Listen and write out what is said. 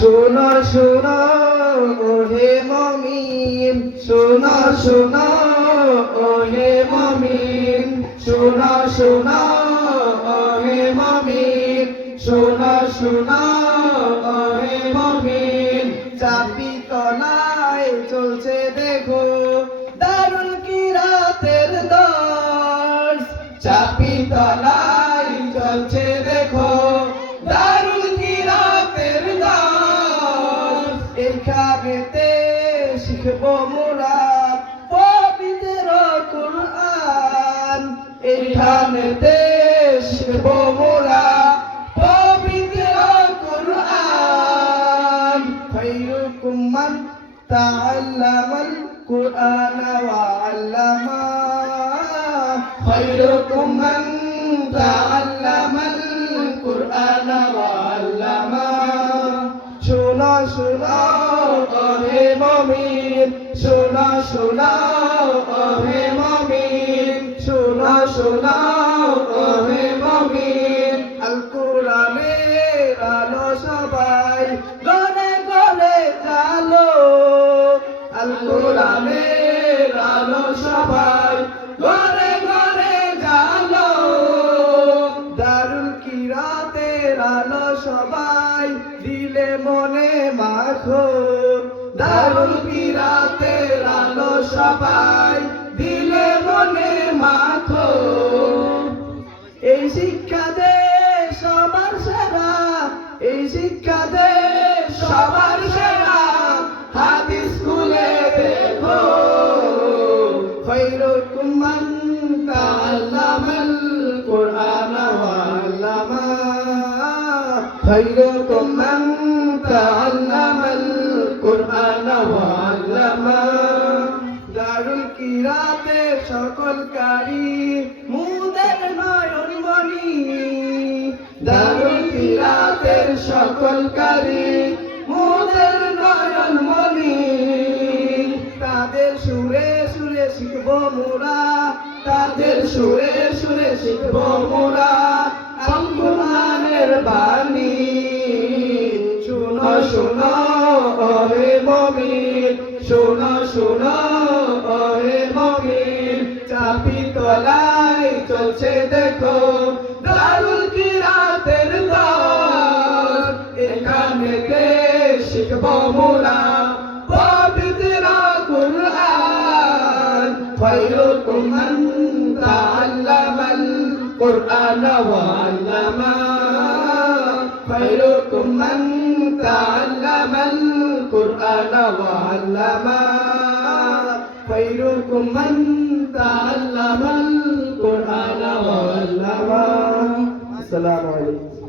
শোনো শোনো ওহে মুমিন, শোনো শোনো ওহে মুমিন, শোনো শোনো ওহে মুমিন, শোনো শোনো ওহে মুমিন। চাবি তলায় চলছে দেখো দারুল কিরাতের দর্শ, চাবি তলায় চলছে দেখো দারুল কিরাতের দর্শ। এখানেতে শিখবো মোরা পবিত্র কুরআন, এখানেতে শিখবো মোরা পবিত্র কুরআন। খায়রুকুম মান তাআল্লামাল কুরআনা ওয়া আল্লামা, খায়রুকুম মান তাআল্লামাল কুরআনা ওয়া আল্লামা। শোনো শোনো ওহে মুমিন, শোনো শোনো ওহে মুমিন, শোনো শোনো ওহে মুমিন। আল কুরআনের আলো সবাই ঘরে ঘরে জালো, আল কুরআনের আলো সবাই ঘরে ঘরে জালো। দারুল কিরাতের আলো সবাই দিলে মনে মাখো, দারুল কিরাতের আলো সবাই দিলে মনে মাখো। এই শিক্ষা দে সবার সেরা, এই শিক্ষা দে সবার সেরা, হাদিস খুলে দেখো। খায়রুকুম মান তাআল্লামাল কুরআনা ওয়া আল্লামা, খায়রুকুম মান তাআল্লামাল কুরআনা ওয়া আল্লামা। দারুল কিরাতের সকল কারি মুদের নয়ন মনি, দারুল কিরাতের সকল কারি মুদের নয়ন মনি। তাদের সুরে সুরে শিখবো মোরা, তাদের সুরে সুরে শিখবো মোরা আল কুরআনের বাণী। শোনো শোনো ওহে মুমিন, শোনো শোনো ওহে মুমিন। চাবি তলায় চলছে দেখো দারুল কিরাতের দর্শ, এখানেতে শিখবো মোরা পবিত্র কুরআন। খায়রুকুম মান তাআল্লামাল কুরআনা ওয়া আল্লামা, খায়রুকুম মান তাআল্লামাল কুরআনা ওয়া আল্লামা, খায়রুকুম মান তাআল্লামাল কুরআনা ওয়া আল্লামা। আসসালামু আলাইকুম।